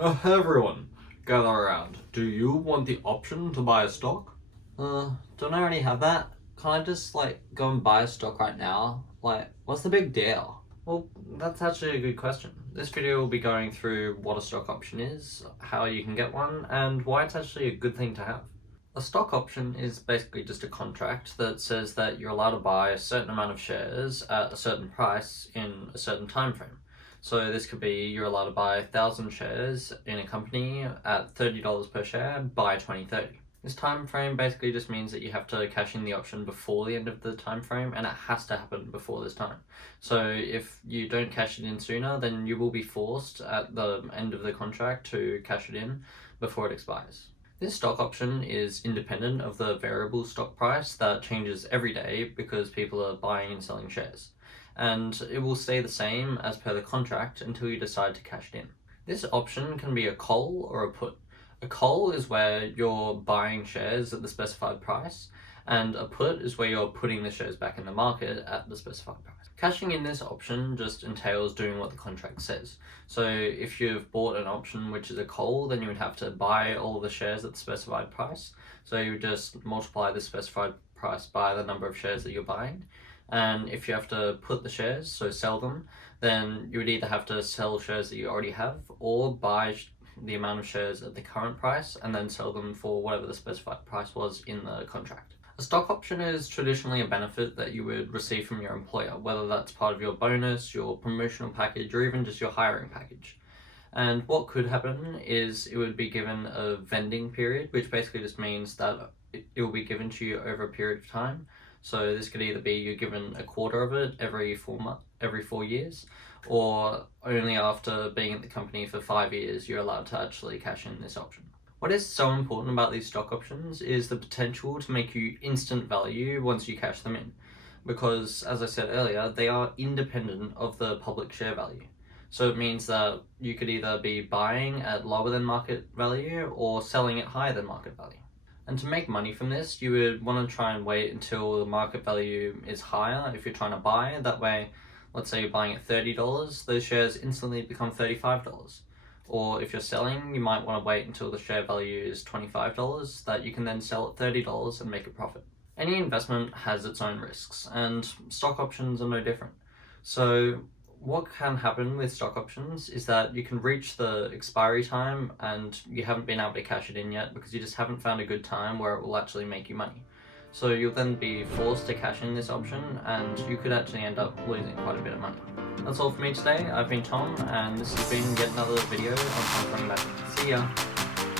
Hey everyone, gather around. Do you want the option to buy a stock? Don't I already have that? Can't I just go and buy a stock right now? What's the big deal? Well, that's actually a good question. This video will be going through what a stock option is, how you can get one, and why it's actually a good thing to have. A stock option is basically just a contract that says that you're allowed to buy a certain amount of shares at a certain price in a certain time frame. So this could be you're allowed to buy 1,000 shares in a company at $30 per share by 2030. This time frame basically just means that you have to cash in the option before the end of the time frame, and it has to happen before this time. So if you don't cash it in sooner, then you will be forced at the end of the contract to cash it in before it expires. This stock option is independent of the variable stock price that changes every day because people are buying and selling shares, and it will stay the same as per the contract until you decide to cash it in. This option can be a call or a put. A call is where you're buying shares at the specified price, and a put is where you're putting the shares back in the market at the specified price. Cashing in this option just entails doing what the contract says. So if you've bought an option which is a call, then you would have to buy all of the shares at the specified price. So you would just multiply the specified price by the number of shares that you're buying. And if you have to put the shares, so sell them, then you would either have to sell shares that you already have or buy the amount of shares at the current price and then sell them for whatever the specified price was in the contract. A stock option is traditionally a benefit that you would receive from your employer, whether that's part of your bonus, your promotional package, or even just your hiring package. And what could happen is it would be given a vending period, which basically just means that it will be given to you over a period of time. So this could either be you're given a quarter of it every 4 years, or only after being at the company for 5 years you're allowed to actually cash in this option. What is so important about these stock options is the potential to make you instant value once you cash them in, because as I said earlier, they are independent of the public share value. So it means that you could either be buying at lower than market value or selling at higher than market value. And to make money from this, you would want to try and wait until the market value is higher if you're trying to buy. That way, let's say you're buying at $30, those shares instantly become $35. Or if you're selling, you might want to wait until the share value is $25 that you can then sell at $30 and make a profit. Any investment has its own risks, and stock options are no different. So what can happen with stock options is that you can reach the expiry time and you haven't been able to cash it in yet because you just haven't found a good time where it will actually make you money. So you'll then be forced to cash in this option, and you could actually end up losing quite a bit of money. That's all for me today. I've been Tom, and this has been yet another video on Compounding Magic. See ya!